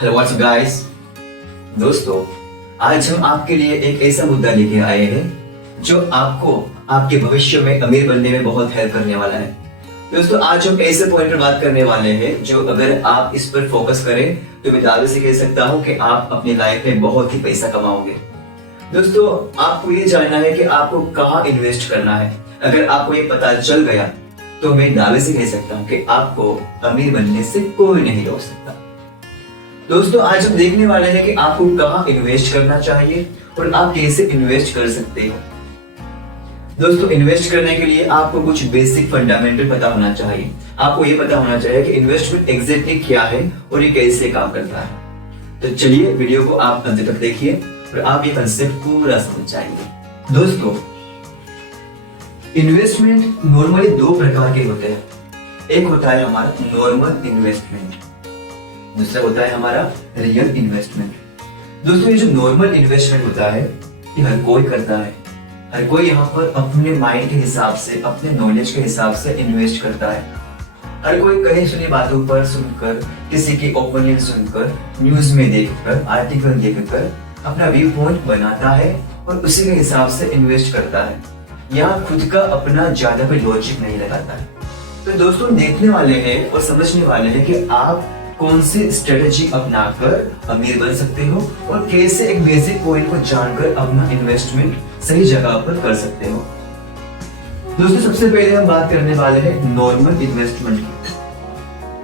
Hello what's guys. दोस्तों, आज हम आपके लिए एक ऐसा मुद्दा लेके आए हैं जो आपको आपके भविष्य में अमीर बनने में बहुत हेल्प करने वाला है। दोस्तों, आज हम ऐसे पॉइंट पर बात करने वाले हैं जो अगर आप इस पर फोकस करें तो मैं दावे से कह सकता हूं कि आप अपनी लाइफ में बहुत ही पैसा कमाओगे। दोस्तों, आपको ये जानना है कि आपको कहाँ इन्वेस्ट करना है। अगर आपको ये पता चल गया तो मैं दावे से कह सकता हूँ कि आपको अमीर बनने से कोई नहीं रोक सकता। दोस्तों, आज हम देखने वाले हैं कि आपको कहाँ इन्वेस्ट करना चाहिए और आप कैसे इन्वेस्ट कर सकते हो। दोस्तों, इन्वेस्ट करने के लिए आपको कुछ बेसिक फंडामेंटल पता होना चाहिए। आपको ये पता होना चाहिए कि इन्वेस्टमेंट एग्जैक्टली क्या है और ये कैसे काम करता है। तो चलिए वीडियो को आप अंत तक देखिए और आप ये कंसेप्ट पूरा समझ जाएंगे। दोस्तों, इन्वेस्टमेंट नॉर्मली दो प्रकार के होते हैं। एक होता है हमारा नॉर्मल इन्वेस्टमेंट, दूसरा होता है हमारा रियल इन्वेस्टमेंट। दोस्तों, ये जो नॉर्मल इन्वेस्टमेंट होता है ये हर कोई करता है। हर कोई यहाँ पर अपने माइंड के हिसाब से, अपने नॉलेज के हिसाब से इन्वेस्ट करता है। हर कोई कहीं सुनी बातों पर सुनकर, किसी की ओपिनियन सुनकर, न्यूज में देखकर, आर्टिकल देखकर अपना व्यू पॉइंट बनाता है और उसी के हिसाब से इन्वेस्ट करता है। यहाँ खुद का अपना ज्यादा कोई लॉजिक नहीं लगाता है। तो दोस्तों, देखने वाले हैं और समझने वाले हैं कि आप कौन सी स्ट्रेटेजी अपनाकर अमीर बन सकते हो और कैसे एक बेसिक पॉइंट को जानकर अपना इन्वेस्टमेंट सही जगह पर कर सकते हो। दोस्तों, सबसे पहले हम बात करने वाले हैं नॉर्मल इन्वेस्टमेंट की।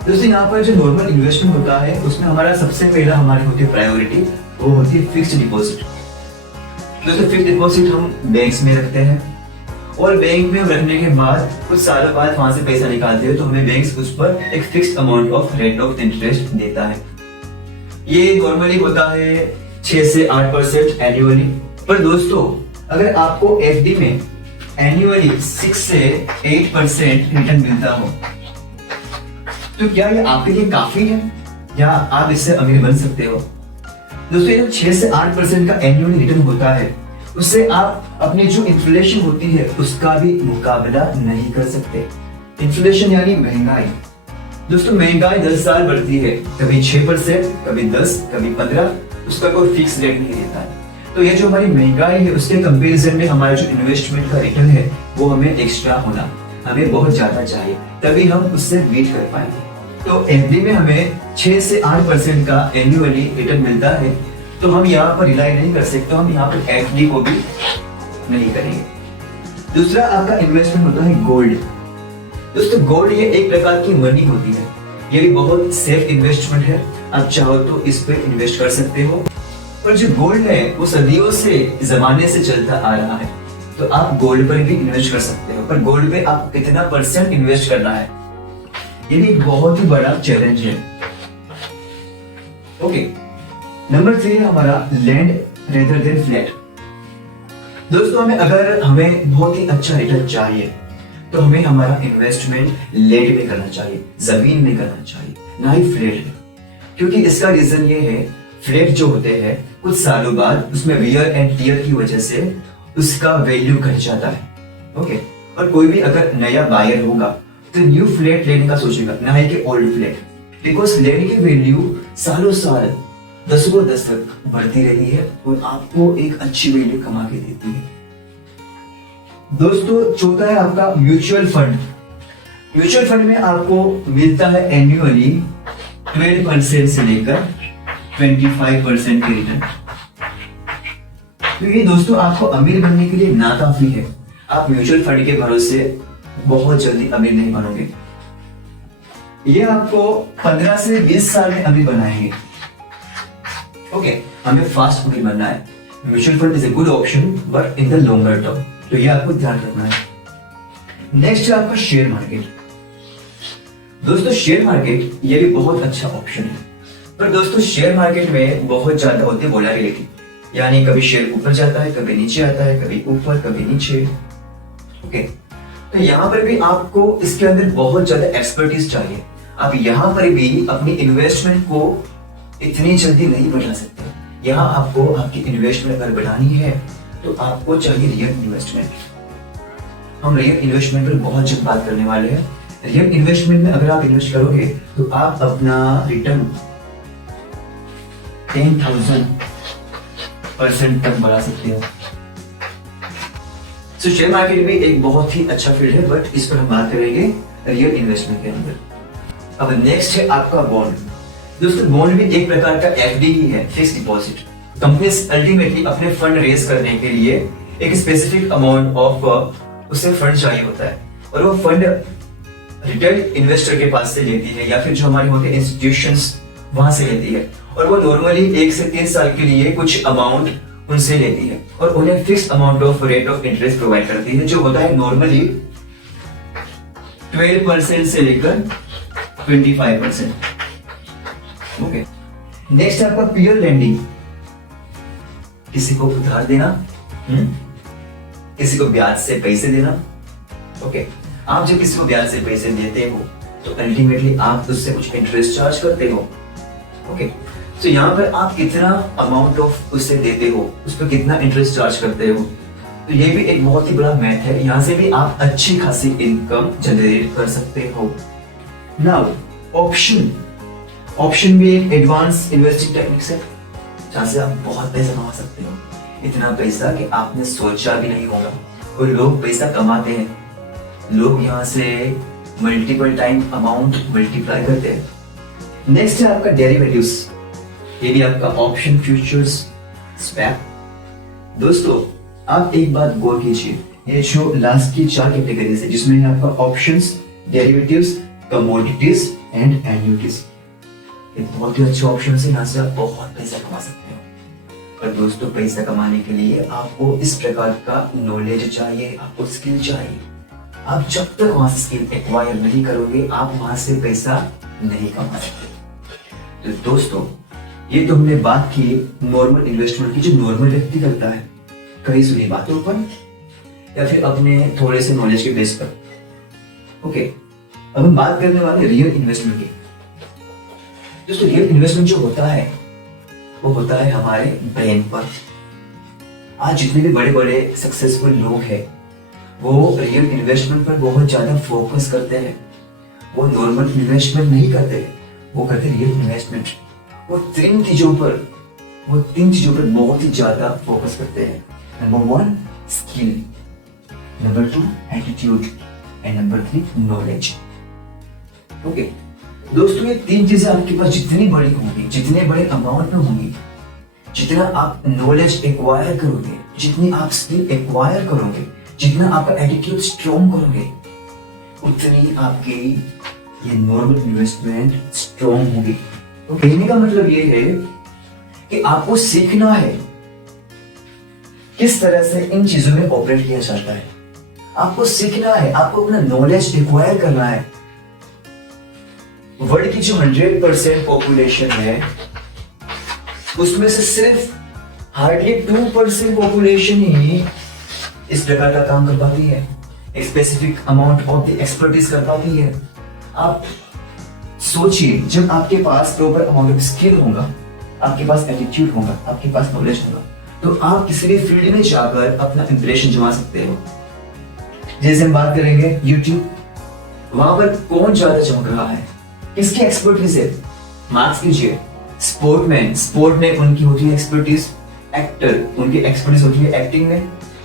दोस्तों, यहाँ पर जो नॉर्मल इन्वेस्टमेंट होता है उसमें हमारा सबसे पहला हमारी होती है प्रायोरिटी, वो होती है फिक्स्ड डिपॉजिट। दोस्तों, फिक्स्ड डिपॉजिट हम बैंक्स में रखते हैं और बैंक में रखने के बाद कुछ सालों बाद वहां से पैसा निकालते हैं तो हमें बैंक उस पर एक fixed amount of rate of interest देता है। ये नॉर्मली होता है 6 से 8% एनुअली। पर दोस्तों, अगर आपको एफडी में एनुअली 6 से 8% रिटर्न मिलता हो तो क्या ये आपके लिए काफी है या आप इससे अमीर बन सकते हो? दोस्तों, ये 6 से 8% का एनुअली रिटर्न होता है उससे आप अपनी जो इन्फ्लेशन होती है उसका भी मुकाबला नहीं कर सकते। इन्फ्लेशन यानी महंगाई। दोस्तों, महंगाई 10 साल बढ़ती है, कभी 6%, कभी 10, कभी 15, उसका कोई फिक्स रेट नहीं रहता है। तो ये जो हमारी महंगाई है उसके कंपैरिजन में हमारा जो इन्वेस्टमेंट का रिटर्न है वो हमें एक्स्ट्रा होना, हमें बहुत ज्यादा चाहिए, तभी हम उससे बीट कर पाएंगे। तो एफडी में हमें 6 से 8% का एनुअली रिटर्न मिलता है तो हम यहाँ पर रिलाई नहीं कर सकते, हम यहाँ पर एफडी को भी नहीं करेंगे। दूसरा आपका इन्वेस्टमेंट होता है गोल्ड। दोस्तों, गोल्ड ये एक प्रकार की मनी होती है। ये भी बहुत सेफ इन्वेस्टमेंट है। आप चाहो तो इस पे इन्वेस्ट कर सकते हो। पर जो गोल्ड है वो सदियों से, जमाने से चलता आ रहा है, तो आप गोल्ड पर भी इन्वेस्ट कर सकते हो। पर गोल्ड पे आप कितना परसेंट इन्वेस्ट करना है ये भी बहुत ही बड़ा चैलेंज है। ओके, नंबर 3 हमारा लैंड रेदर देन फ्लैट। दोस्तों, हमें बहुत ही अच्छा रिटर्न चाहिए तो हमें हमारा इन्वेस्टमेंट लैंड में करना चाहिए, जमीन में करना चाहिए, ना ही फ्लैट में। क्योंकि इसका रीजन ये है, फ्लैट जो होते हैं कुछ सालों बाद उसमें वियर एंड टियर की वजह से उसका वैल्यू घट जाता है। ओके, और कोई भी अगर नया बायर होगा तो न्यू फ्लैट लेने का सोचेगा, ना ही कि ओल्ड फ्लैट। बिकॉज लैंड की वैल्यू सालों साल, दसों दशक बढ़ती रहती है और आपको एक अच्छी वैल्यू कमा के देती है। दोस्तों, चौथा है आपका म्यूचुअल फंड। म्यूचुअल फंड में आपको मिलता है एनुअली 12% से लेकर 25% के रिटर्न। तो ये दोस्तों आपको अमीर बनने के लिए नाकाफी है। आप म्यूचुअल फंड के भरोसे बहुत जल्दी अमीर नहीं बनोगे। ये आपको 15 से 20 साल में अमीर बनाएंगे। ओके, हमें फास्ट अमीर बनना है। Mutual fund is a good option but in the longer term, तो ये आपको ध्यान रखना है। नेक्स्ट है आपका शेयर मार्केट। दोस्तों, शेयर मार्केट ये भी बहुत अच्छा ऑप्शन है। पर दोस्तों, शेयर मार्केट में बहुत ज्यादा होती है वोलेटिलिटी, यानी कभी शेयर ऊपर जाता है, कभी नीचे आता है, कभी ऊपर कभी नीचे। ओके, तो यहाँ पर भी आपको इसके अंदर बहुत ज्यादा एक्सपर्टीज चाहिए। आप यहाँ पर भी अपनी इन्वेस्टमेंट को इतनी जल्दी नहीं बढ़ा सकते। यहाँ आपको आपकी इन्वेस्टमेंट अगर बढ़ानी है तो आपको चाहिए रियल इन्वेस्टमेंट। हम रियल इन्वेस्टमेंट पर बहुत जल्द बात करने वाले हैं। रियल इन्वेस्टमेंट में अगर आप इन्वेस्ट करोगे तो आप अपना रिटर्न 10,000% तक बढ़ा सकते हो। तो शेयर मार्केट भी एक बहुत ही अच्छा फील्ड है, बट इस पर हम बात करेंगे रियल इन्वेस्टमेंट के अंदर। अब नेक्स्ट है आपका बॉन्ड। दोस्तों बॉन्ड भी एक प्रकार का एफडी ही है, फिक्स डिपॉजिट। कंपनीज अल्टीमेटली अपने फंड रेज करने के लिए एक स्पेसिफिक अमाउंट ऑफ उसे फंड चाहिए होता है, और वो फंड रिटेल इन्वेस्टर के पास से लेती है या फिर जो हमारे होते हैं इंस्टीट्यूशंस वहां से लेती है, और वो नॉर्मली 1 से 3 साल के लिए कुछ अमाउंट उनसे लेती है और उन्हें fix amount of rate of interest provide करती है, जो होता है नॉर्मली 12% से लेकर 25%। ओके, नेक्स्ट है आपका पीयर लेंडिंग। किसी को उधार देना, किसी को ब्याज से पैसे देना। ओके, आप जब किसी को ब्याज से पैसे देते हो तो अल्टीमेटली आप उससे कुछ इंटरेस्ट चार्ज करते हो। ओके, तो यहाँ पर आप कितना अमाउंट ऑफ उससे देते हो, उस पर कितना इंटरेस्ट चार्ज करते हो, तो ये भी एक बहुत ही बड़ा मैथ है। यहाँ से भी आप अच्छी खासी इनकम जनरेट कर सकते हो। नाउ ऑप्शन भी एक एडवांस इन्वेस्टिंग टेक्निक्स है, जहाँ से आप बहुत पैसा कमा सकते हो, इतना पैसा कि आपने सोचा भी नहीं होगा। और लोग पैसा कमाते हैं, लोग यहाँ से मल्टीपल टाइम अमाउंट मल्टीप्लाई करते हैं। नेक्स्ट है आपका डेरिवेटिव्स। ये भी आपका ऑप्शन, फ्यूचर्स, स्वैप। दोस्तों आप एक बात गौर कीजिए, ये जो लास्ट की 4 कैटेगरीज है जिसमें है आपका ऑप्शंस, डेरिवेटिव्स, कमोडिटीज एंड एन्युटीज। ये बहुत ही अच्छे ऑप्शन है, यहाँ से आप बहुत पैसा कमा सकते हो। पर दोस्तों पैसा कमाने के लिए आपको इस प्रकार का नॉलेज चाहिए, आपको स्किल चाहिए। आप जब तक वहां से स्किल एक्वायर नहीं करोगे आप वहां से पैसा नहीं कमा सकते। तो दोस्तों ये तो हमने बात की नॉर्मल इन्वेस्टमेंट की, जो नॉर्मल व्यक्ति करता है कहीं सुनी बातों पर या फिर अपने थोड़े से नॉलेज के बेस पर। ओके, अब हम बात करने वाले रियल इन्वेस्टमेंट की। दोस्तों रियल इन्वेस्टमेंट जो होता है वो होता है हमारे ब्रेन पर। आज जितने भी बड़े बड़े सक्सेसफुल लोग हैं वो रियल इन्वेस्टमेंट पर बहुत ज्यादा फोकस करते हैं। वो नॉर्मल इन्वेस्टमेंट नहीं करते, वो करते रियल इन्वेस्टमेंट। वो तीन चीजों पर बहुत ही ज्यादा फोकस करते हैं। Number 1 skill, number 2 attitude and number 3 knowledge. Okay दोस्तों, ये 3 चीजें आपके पास जितनी बड़ी होंगी, जितने बड़े अमाउंट में होंगी, जितना आप नॉलेज एक्वायर करोगे, जितनी आप स्किल एक्वायर करोगे, जितना आपका एटीट्यूड स्ट्रॉन्ग करोगे, उतनी आपकी ये नॉर्मल इन्वेस्टमेंट स्ट्रॉन्ग होगी। तो कहने का मतलब ये है कि आपको सीखना है किस तरह से इन चीजों में ऑपरेट किया जाता है। आपको सीखना है, आपको अपना नॉलेज एक्वायर करना है। वर्ल्ड की जो 100% पॉपुलेशन है उसमें से सिर्फ हार्डली 2% पॉपुलेशन ही इस प्रकार का काम कर पाती है, एक specific amount of the expertise कर पाती है। आप सोचिए, जब आपके पास प्रॉपर अमाउंट ऑफ स्किल होगा, आपके पास एटीट्यूड होगा, आपके पास नॉलेज होगा, तो आप किसी भी फील्ड में जाकर अपना इंप्रेशन जमा सकते हो। जैसे हम बात करेंगे यूट्यूब, वहां पर कौन ज्यादा चमक रहा है, किसकी एक्सपर्टीज है, मार्क्स कीजिए। स्पोर्टमैन, स्पोर्ट में उनकी होती है एक्सपर्टीज। एक्टर, उनकी एक्सपर्टीज होती है एक्टिंग में।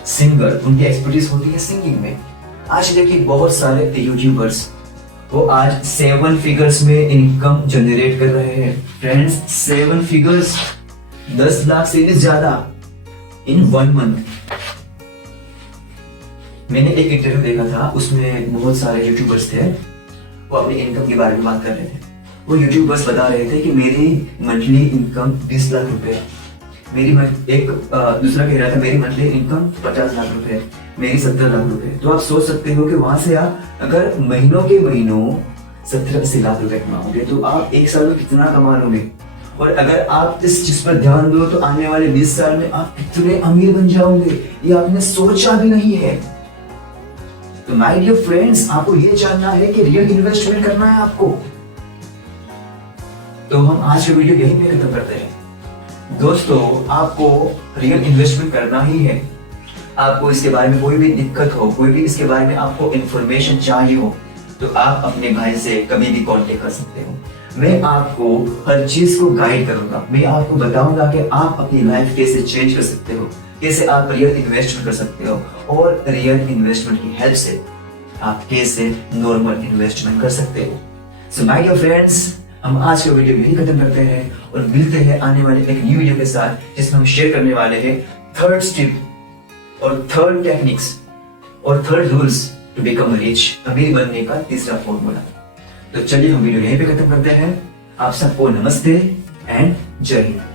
सिंगर, उनकी एक्सपर्टीज होती है सिंगिंग में। आज देखिए बहुत सारे यूट्यूबर्स वो आज 7 फिगर्स में इनकम जनरेट कर रहे हैं। फ्रेंड्स 7 फिगर्स, 10 लाख से भी ज्यादा इन 1 मंथ। मैंने एक इंटरव्यू देखा था, उसमें बहुत सारे यूट्यूबर्स थे, वो अपनी इनकम के बारे में बात कर रहे थे। वो यूट्यूबर्स बता रहे थे कि मेरी मंथली इनकम 20 लाख रुपए, दूसरा कह रहा था मेरी मंथली इनकम 50 लाख रुपए, मेरी 70 लाख रुपए। तो आप सोच सकते हो कि वहां से आप अगर महीनों के महीनों 70-80 लाख रुपए कमाओगे तो आप 1 साल में कितना कमा लोगे। और अगर आप इस चीज पर ध्यान दो तो आने वाले 20 साल में आप कितने अमीर बन जाओगे, ये आपने सोचा भी नहीं है। तो माय डियर फ्रेंड्स, आपको ये जानना है कि रियल इन्वेस्टमेंट करना है आपको। तो हम आज की वीडियो यहीं पे खत्म करते हैं। दोस्तों आपको रियल इन्वेस्टमेंट करना ही है। आपको इसके बारे में कोई भी दिक्कत हो, कोई भी इसके बारे में आपको इंफॉर्मेशन चाहिए हो, तो आप अपने भाई से कभी भी कांटेक्ट कर सकते हो। मैं आपको हर चीज को गाइड करूंगा। मैं आपको बताऊंगा कि आप अपनी लाइफ कैसे चेंज कर सकते हो, कैसे आप रियल इन्वेस्टमेंट कर सकते हो, और रियल इन्वेस्टमेंट की हेल्प से आप कैसे नॉर्मल इन्वेस्टमेंट कर सकते हो। सो माय डियर फ्रेंड्स, हम आज का वीडियो यही खत्म करते हैं और मिलते हैं आने वाले एक न्यू वीडियो के साथ, जिसमें हम शेयर करने वाले हैं थर्ड स्टेप और थर्ड टेक्निक्स और third rules to become rich, अमीर बनने का तीसरा फॉर्मूला। तो चलिए हम वीडियो यहीं पे खत्म करते हैं। आप सबको नमस्ते एंड जय हिंद।